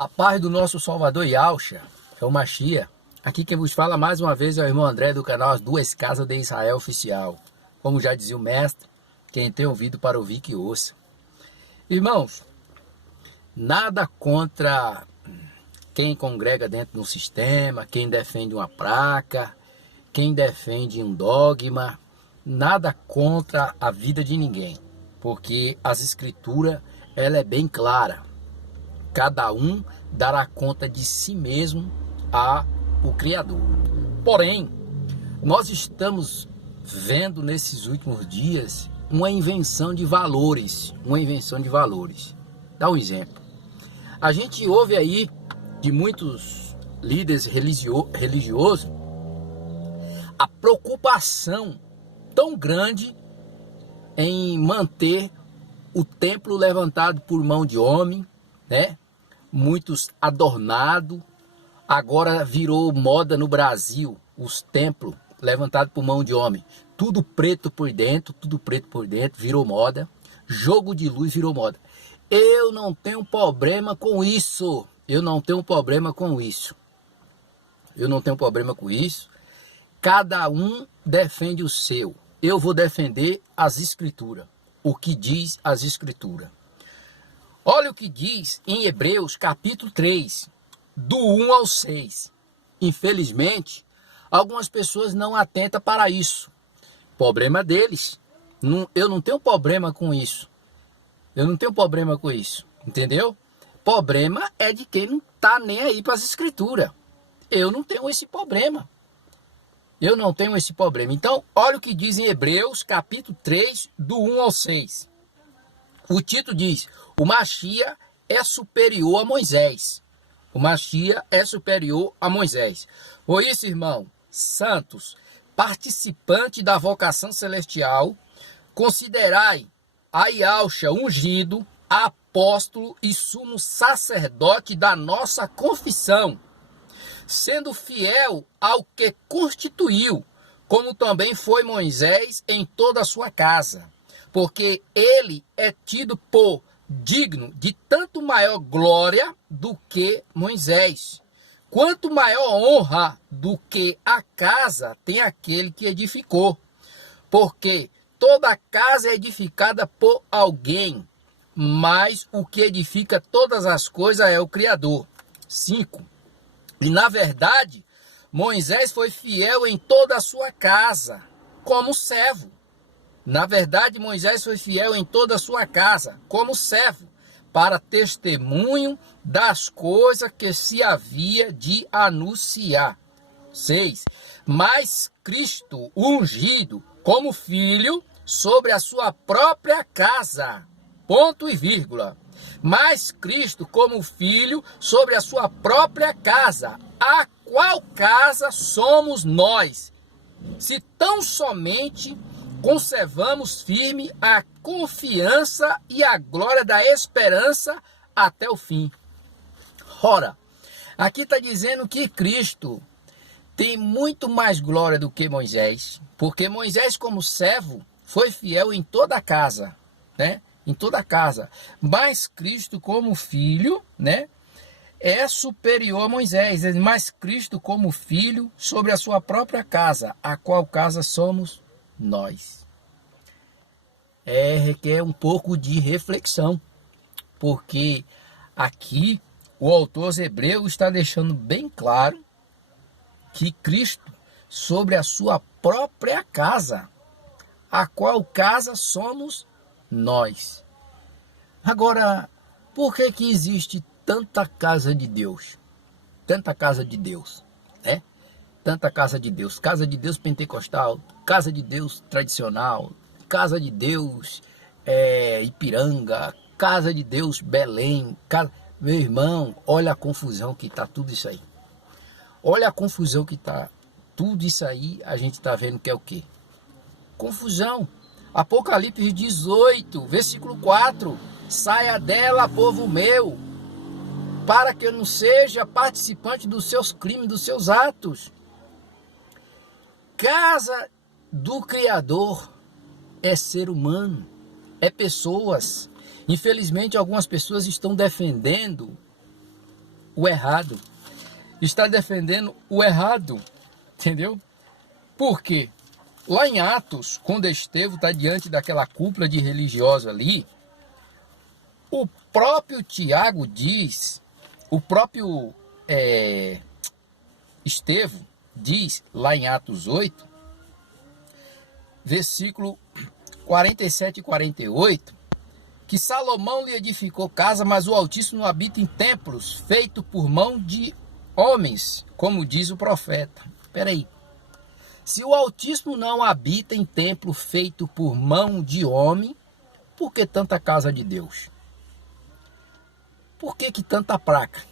A paz do nosso Salvador Yahushua, é o Machia. Aqui quem vos fala mais uma vez é o irmão André do canal As Duas Casas de Israel Oficial. Como já dizia o mestre, quem tem ouvido para ouvir que ouça. Irmãos, nada contra quem congrega dentro de um sistema, quem defende uma placa, quem defende um dogma, nada contra a vida de ninguém, porque as escrituras, ela é bem clara. Cada um dará conta de si mesmo ao Criador. Porém, nós estamos vendo nesses últimos dias uma invenção de valores. Dá um exemplo. A gente ouve aí de muitos líderes religiosos a preocupação tão grande em manter o templo levantado por mão de homem, né? Muitos adornados. Agora virou moda no Brasil os templos levantados por mão de homem, tudo preto por dentro, virou moda. Jogo de luz virou moda. Eu não tenho problema com isso. Cada um defende o seu. Eu vou defender as escrituras. O que diz as escrituras. Olha o que diz em Hebreus capítulo 3, do 1 ao 6. Infelizmente, algumas pessoas não atentam para isso. Problema deles. Eu não tenho problema com isso. Entendeu? Problema é de quem não está nem aí para as escrituras. Eu não tenho esse problema. Então, olha o que diz em Hebreus capítulo 3, do 1 ao 6. O título diz: o Machia é superior a Moisés. Por isso, irmão, santos, participante da vocação celestial, considerai a Yahushua ungido, apóstolo e sumo sacerdote da nossa confissão, sendo fiel ao que constituiu, como também foi Moisés em toda a sua casa, porque ele é tido por digno de tanto maior glória do que Moisés, quanto maior honra do que a casa tem aquele que edificou, porque toda casa é edificada por alguém, mas o que edifica todas as coisas é o Criador. 5. E na verdade, Moisés foi fiel em toda a sua casa, como servo. Para testemunho das coisas que se havia de anunciar. 6. Mas Cristo ungido como filho sobre a sua própria casa. Ponto e vírgula. Mas Cristo como filho sobre a sua própria casa. A qual casa somos nós? Se tão somente conservamos firme a confiança e a glória da esperança até o fim. Ora, aqui está dizendo que Cristo tem muito mais glória do que Moisés, porque Moisés, como servo, foi fiel em toda a casa, né? Mas Cristo, como filho, né? É superior a Moisés, mas Cristo, como filho, sobre a sua própria casa, a qual casa somos nós. Requer um pouco de reflexão, porque aqui o autor aos Hebreus está deixando bem claro que Cristo sobre a sua própria casa, a qual casa somos nós. Agora, por que existe tanta casa de Deus? Né? Tanta casa de Deus. Casa de Deus pentecostal, casa de Deus tradicional, casa de Deus Ipiranga, casa de Deus Belém. Meu irmão, olha a confusão que está tudo isso aí. A gente está vendo que é o quê? Confusão. Apocalipse 18, versículo 4. Saia dela, povo meu, para que eu não seja participante dos seus crimes, dos seus atos. Casa do Criador é ser humano, é pessoas. Infelizmente, algumas pessoas estão defendendo o errado. Está defendendo o errado. Entendeu? Por quê? Lá em Atos, quando Estevão está diante daquela cúpula de religiosos ali, o próprio Tiago diz, o próprio Estevão diz, lá em Atos 8, versículo 47 e 48, que Salomão lhe edificou casa, mas o Altíssimo não habita em templos feitos por mão de homens, como diz o profeta. Espera aí. Se o Altíssimo não habita em templo feito por mão de homem, por que tanta casa de Deus? Por que tanta placa?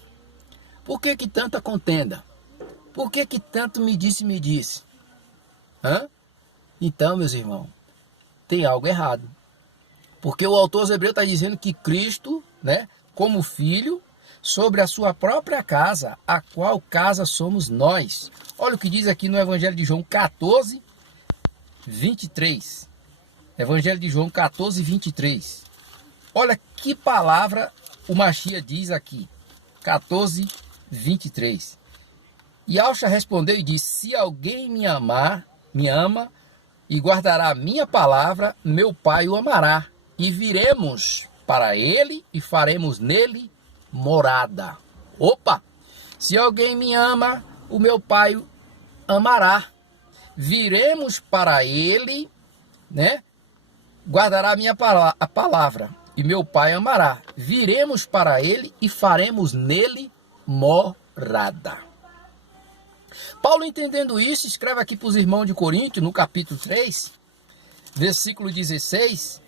Por que tanta contenda? Por que tanto me disse? Hã? Então, meus irmãos, tem algo errado. Porque o autor aos Hebreus está dizendo que Cristo, né, como filho, sobre a sua própria casa, a qual casa somos nós. Olha o que diz aqui no Evangelho de João 14, 23. Evangelho de João 14, 23. Olha que palavra o Machia diz aqui. 14, 23. E Alcha respondeu e disse: se alguém me ama e guardará a minha palavra, meu Pai o amará. E viremos para ele e faremos nele morada. Opa! Se alguém me ama, o meu Pai o amará. Viremos para ele, né? Guardará a minha palavra e meu Pai amará. Viremos para ele e faremos nele morada. Paulo, entendendo isso, escreve aqui para os irmãos de Corinto, no capítulo 3, versículo 16.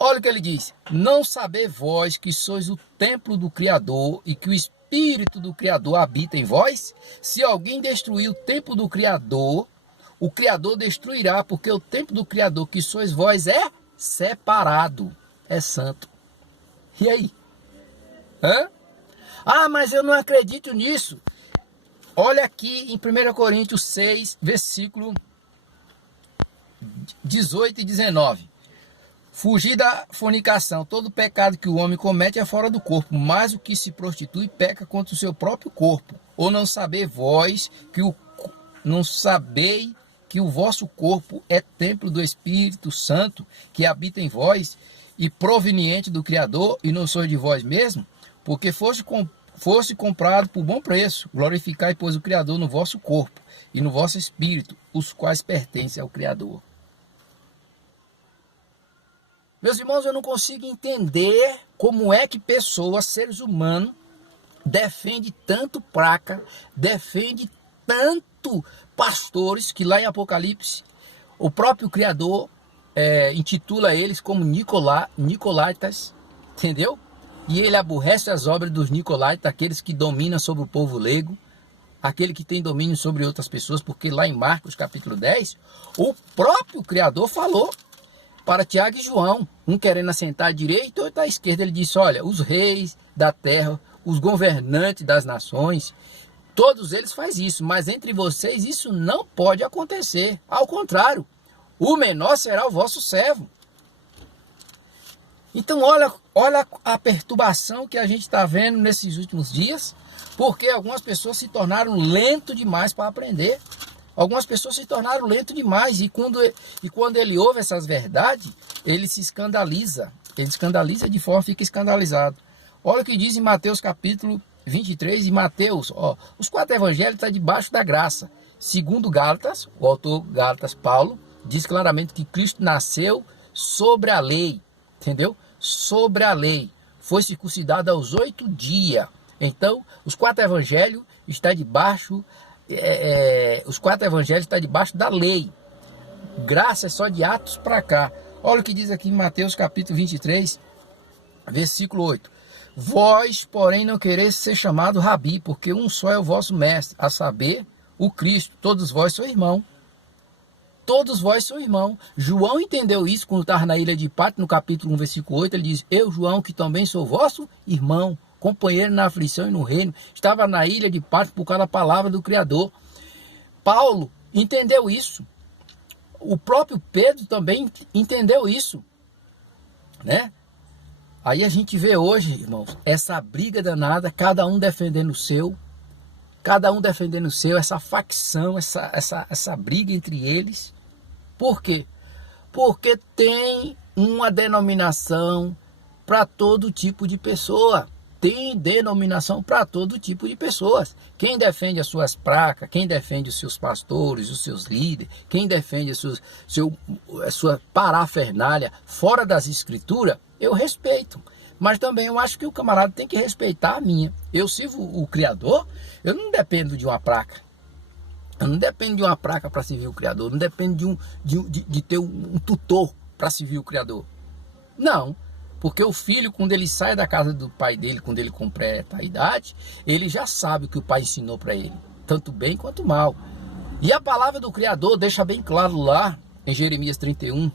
Olha o que ele diz: não saber vós que sois o templo do Criador e que o Espírito do Criador habita em vós? Se alguém destruir o templo do Criador, o Criador destruirá, porque o templo do Criador que sois vós é separado, é santo. E aí? Hã? Ah, mas eu não acredito nisso. Olha aqui em 1 Coríntios 6, versículo 18 e 19. Fugir da fornicação. Todo pecado que o homem comete é fora do corpo, mas o que se prostitui peca contra o seu próprio corpo. Ou não sabeis vós que o vosso corpo é templo do Espírito Santo que habita em vós e proveniente do Criador, e não sois de vós mesmo? Porque fosse comprado por bom preço. Glorificai, pois, o Criador no vosso corpo e no vosso espírito, os quais pertencem ao Criador. Meus irmãos, eu não consigo entender como é que pessoas, seres humanos, defendem tanto placa, defendem tanto pastores, que lá em Apocalipse, o próprio Criador intitula eles como Nicolaítas, entendeu? E ele aborrece as obras dos Nicolaítas, aqueles que dominam sobre o povo leigo, aquele que tem domínio sobre outras pessoas, porque lá em Marcos capítulo 10, o próprio Criador falou para Tiago e João, um querendo assentar à direita e outro à esquerda. Ele disse: olha, os reis da terra, os governantes das nações, todos eles fazem isso, mas entre vocês isso não pode acontecer. Ao contrário, o menor será o vosso servo. Então olha a perturbação que a gente está vendo nesses últimos dias, porque algumas pessoas se tornaram lento demais para aprender. Algumas pessoas se tornaram lento demais e quando ele ouve essas verdades, ele se escandaliza. Ele escandaliza de forma, fica escandalizado. Olha o que diz em Mateus capítulo 23, e Mateus, os 4 evangelhos estão debaixo da graça. Segundo Gálatas, o autor Gálatas Paulo, diz claramente que Cristo nasceu sobre a lei, entendeu? Sobre a lei. Foi circuncidado aos 8 dias. Então, os 4 evangelhos estão debaixo os 4 evangelhos estão debaixo da lei. Graça é só de Atos para cá. Olha o que diz aqui em Mateus capítulo 23, versículo 8. Vós, porém, não quereis ser chamado Rabi, porque um só é o vosso mestre, a saber, o Cristo. Todos vós sois irmão. Todos vós sois irmão. João entendeu isso quando estava na ilha de Patmos, no capítulo 1, versículo 8. Ele diz: eu, João, que também sou vosso irmão, companheiro na aflição e no reino, estava na ilha de Patmos por causa da palavra do Criador. Paulo entendeu isso. O próprio Pedro também entendeu isso, né? Aí a gente vê hoje, irmãos, essa briga danada, cada um defendendo o seu, essa facção, essa briga entre eles. Por quê? Porque tem uma denominação para todo tipo de pessoa. Tem denominação para todo tipo de pessoas. Quem defende as suas placas, quem defende os seus pastores, os seus líderes, quem defende a sua parafernália fora das escrituras, eu respeito. Mas também eu acho que o camarada tem que respeitar a minha. Eu sirvo o Criador, eu não dependo de uma placa. Eu não dependo de uma placa para servir o Criador. Eu não dependo de ter um tutor para servir o Criador. Não. Porque o filho, quando ele sai da casa do pai dele, quando ele completa a idade, ele já sabe o que o pai ensinou para ele, tanto bem quanto mal. E a palavra do Criador deixa bem claro lá em Jeremias 31,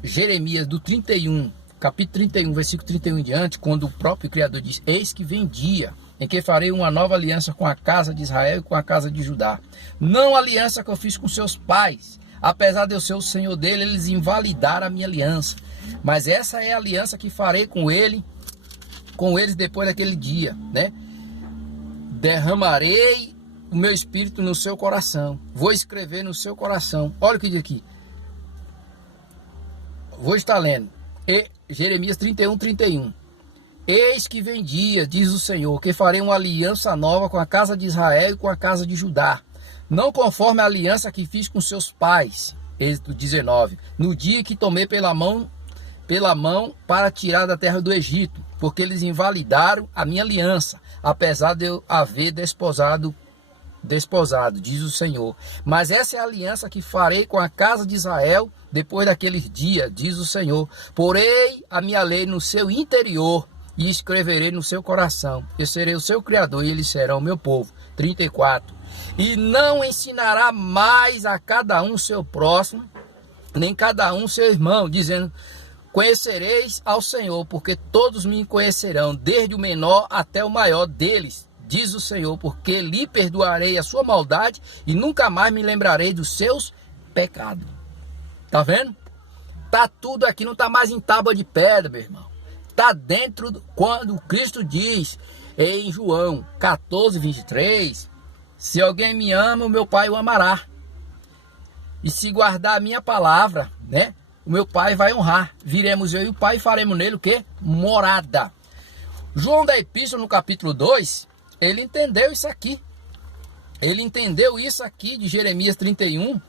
Jeremias do 31, capítulo 31, versículo 31 em diante, quando o próprio Criador diz: eis que vem dia em que farei uma nova aliança com a casa de Israel e com a casa de Judá. Não a aliança que eu fiz com seus pais. Apesar de eu ser o Senhor dele, eles invalidaram a minha aliança. Mas essa é a aliança que farei com eles depois daquele dia, né? Derramarei o meu espírito no seu coração. Vou escrever no seu coração. Olha o que diz aqui. Vou estar lendo. Jeremias 31, 31. Eis que vem dia, diz o Senhor, que farei uma aliança nova com a casa de Israel e com a casa de Judá. Não conforme a aliança que fiz com seus pais. Êxodo 19. No dia que tomei pela mão para tirar da terra do Egito, porque eles invalidaram a minha aliança, apesar de eu haver desposado, diz o Senhor. Mas essa é a aliança que farei com a casa de Israel depois daqueles dias, diz o Senhor. Porei a minha lei no seu interior e escreverei no seu coração. Eu serei o seu Criador e eles serão o meu povo. 34. E não ensinará mais a cada um seu próximo, nem cada um seu irmão, dizendo: conhecereis ao Senhor, porque todos me conhecerão, desde o menor até o maior deles, diz o Senhor, porque lhe perdoarei a sua maldade e nunca mais me lembrarei dos seus pecados. Tá vendo? Tá tudo aqui, não tá mais em tábua de pedra, meu irmão. Tá dentro, quando Cristo diz em João 14, 23... se alguém me ama, o meu Pai o amará. E se guardar a minha palavra, né? O meu Pai vai honrar. Viremos eu e o Pai e faremos nele o quê? Morada. João da Epístola, no capítulo 2, ele entendeu isso aqui. Ele entendeu isso aqui de Jeremias 31.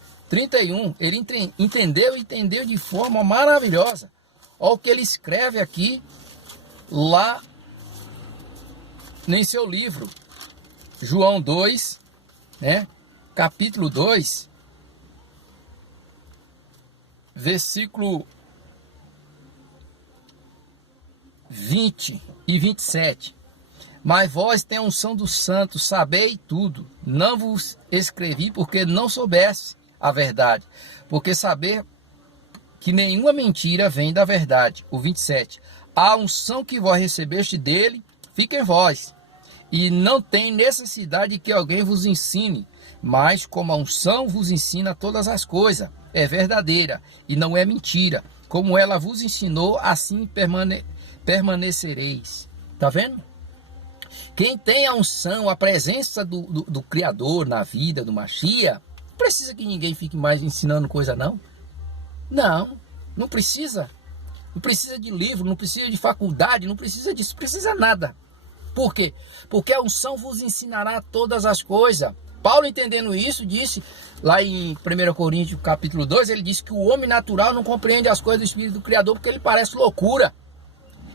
Ele entendeu de forma maravilhosa. Olha o que ele escreve aqui, lá em seu livro. João 2, né? Capítulo 2, versículo 20 e 27. Mas vós tem a unção do santo, sabei tudo. Não vos escrevi porque não soubesse a verdade, porque saber que nenhuma mentira vem da verdade. O 27. A unção que vós recebeste dele, fica em vós. E não tem necessidade que alguém vos ensine, mas como a unção vos ensina todas as coisas, é verdadeira e não é mentira. Como ela vos ensinou, assim permanecereis. Tá vendo? Quem tem a unção, a presença do Criador na vida do Mashiach, não precisa que ninguém fique mais ensinando coisa não. Não precisa. Não precisa de livro, não precisa de faculdade, não precisa disso, precisa nada. Por quê? Porque a unção vos ensinará todas as coisas. Paulo, entendendo isso, disse lá em 1 Coríntios capítulo 2, ele disse que o homem natural não compreende as coisas do Espírito do Criador porque ele parece loucura.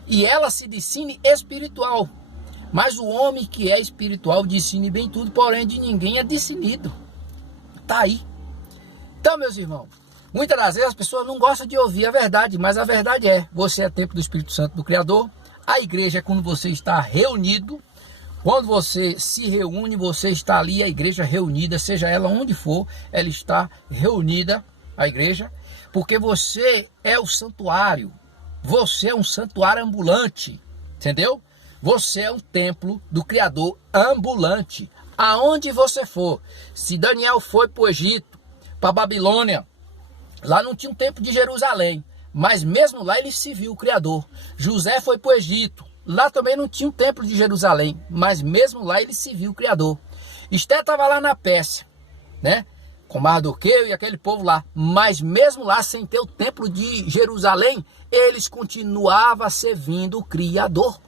E ela se discerne espiritual. Mas o homem que é espiritual discerne bem tudo, porém de ninguém é discernido. Tá aí. Então, meus irmãos, muitas das vezes as pessoas não gostam de ouvir a verdade, mas a verdade é: você é templo do Espírito Santo do Criador. A igreja é quando você está reunido. Quando você se reúne, você está ali, a igreja reunida, seja ela onde for, ela está reunida, a igreja, porque você é o santuário. Você é um santuário ambulante, entendeu? Você é um templo do Criador ambulante. Aonde você for, se Daniel foi para o Egito, para a Babilônia, Lá não tinha um templo de Jerusalém, mas mesmo lá ele se viu o Criador. José foi para o Egito. Lá também não tinha um templo de Jerusalém, mas mesmo lá ele se viu o Criador. Esté estava lá na Pérsia, né? Com Mardoqueu e aquele povo lá. Mas mesmo lá, sem ter o templo de Jerusalém, eles continuavam servindo o Criador.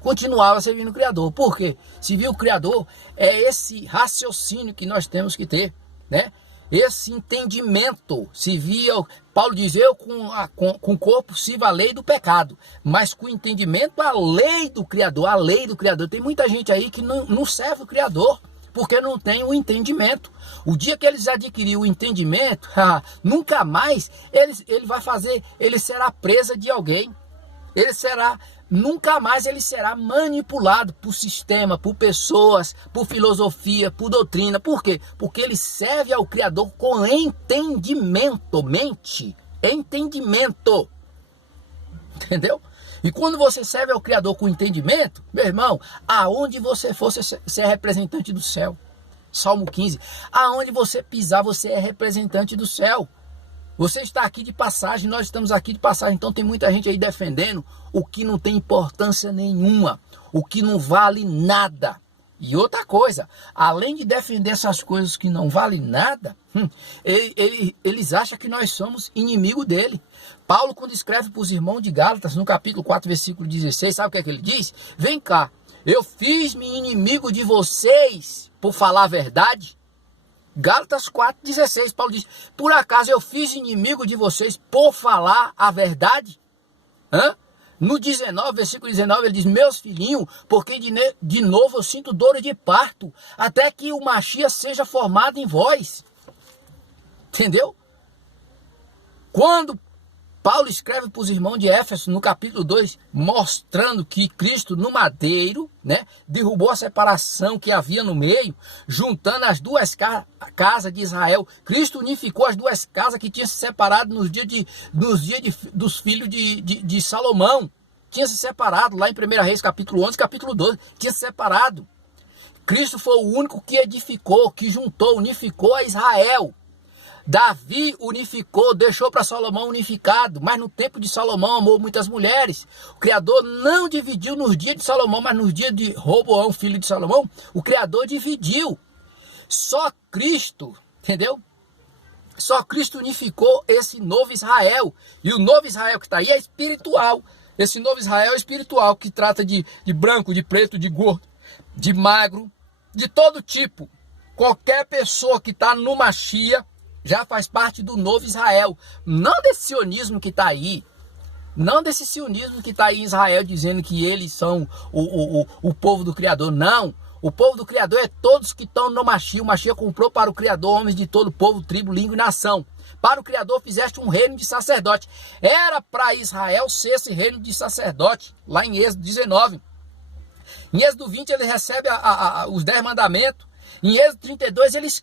Continuava servindo o Criador. Por quê? Se viu o Criador, é esse raciocínio que nós temos que ter, né? Esse entendimento. Se via, Paulo diz, eu com o corpo sirvo a lei do pecado, mas com o entendimento a lei do Criador, a lei do Criador. Tem muita gente aí que não serve o Criador, porque não tem o entendimento. O dia que eles adquirirem o entendimento, nunca mais ele será presa de alguém. Nunca mais ele será manipulado por sistema, por pessoas, por filosofia, por doutrina. Por quê? Porque ele serve ao Criador com entendimento, mente, entendimento. Entendeu? E quando você serve ao Criador com entendimento, meu irmão, aonde você for, você é representante do céu. Salmo 15. Aonde você pisar, você é representante do céu. Você está aqui de passagem, nós estamos aqui de passagem. Então tem muita gente aí defendendo o que não tem importância nenhuma, o que não vale nada. E outra coisa, além de defender essas coisas que não valem nada, eles acham que nós somos inimigo dele. Paulo, quando escreve para os irmãos de Gálatas, no capítulo 4, versículo 16, sabe o que é que ele diz? Vem cá, eu fiz-me inimigo de vocês por falar a verdade. Gálatas 4,16, Paulo diz, por acaso eu fiz inimigo de vocês por falar a verdade? No 19, versículo 19, ele diz, meus filhinhos, porque de novo eu sinto dor de parto, até que o Machia seja formado em vós. Entendeu? Quando Paulo escreve para os irmãos de Éfeso, no capítulo 2, mostrando que Cristo no madeiro, né, derrubou a separação que havia no meio, juntando as duas casas de Israel. Cristo unificou as duas casas que tinham se separado nos dias dos filhos de Salomão. Tinha se separado lá em 1 Reis, capítulo 11, capítulo 12, tinha se separado. Cristo foi o único que edificou, que juntou, unificou a Israel. Davi unificou, deixou para Salomão unificado, mas no tempo de Salomão amou muitas mulheres. O Criador não dividiu nos dias de Salomão, mas nos dias de Roboão, filho de Salomão, o Criador dividiu. Só Cristo, entendeu? Só Cristo unificou esse novo Israel. E o novo Israel que está aí é espiritual. Esse novo Israel é espiritual, que trata de branco, de preto, de gordo, de magro, de todo tipo. Qualquer pessoa que está no Machia já faz parte do novo Israel. Não desse sionismo que está aí. Não desse sionismo que está aí em Israel dizendo que eles são o povo do Criador. Não. O povo do Criador é todos que estão no Machia. O Machia comprou para o Criador homens de todo povo, tribo, língua e nação. Para o Criador fizeste um reino de sacerdote. Era para Israel ser esse reino de sacerdote. Lá em Êxodo 19. Em Êxodo 20 ele recebe os 10 mandamentos. Em Êxodo 32 eles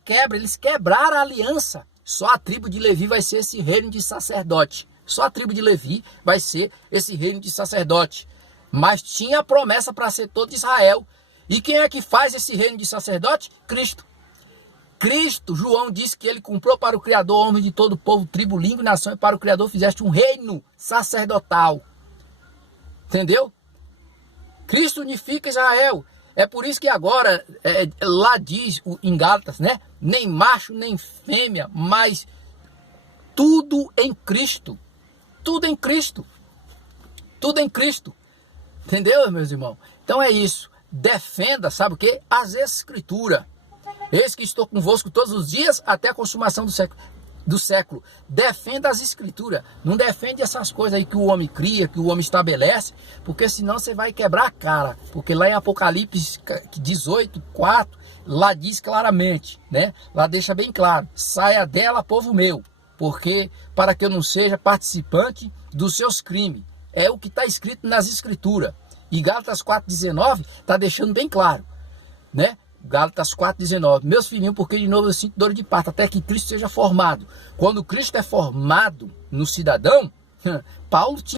quebraram a aliança. Só a tribo de Levi vai ser esse reino de sacerdote. Só a tribo de Levi vai ser esse reino de sacerdote. Mas tinha a promessa para ser todo Israel. E quem é que faz esse reino de sacerdote? Cristo. Cristo, João disse que ele comprou para o Criador homem de todo povo, tribo, língua e nação. E para o Criador fizeste um reino sacerdotal. Entendeu? Cristo unifica Israel. É por isso que agora, lá diz em Gálatas, né? Nem macho, nem fêmea, mas tudo em Cristo. Tudo em Cristo. Tudo em Cristo. Entendeu, meus irmãos? Então é isso. Defenda, sabe o quê? As Escrituras. Eis que estou convosco todos os dias até a consumação do século. Defenda as Escrituras. Não defende essas coisas aí que o homem cria, que o homem estabelece, porque senão você vai quebrar a cara. Porque lá em Apocalipse 18, 4, lá diz claramente, né? Lá deixa bem claro, saia dela, povo meu, porque para que eu não seja participante dos seus crimes. É o que está escrito nas Escrituras. E Gálatas 4,19 está deixando bem claro, né? Gálatas 4,19. Meus filhinhos, porque de novo eu sinto dor de parto, até que Cristo seja formado. Quando Cristo é formado no cidadão, Paulo tinha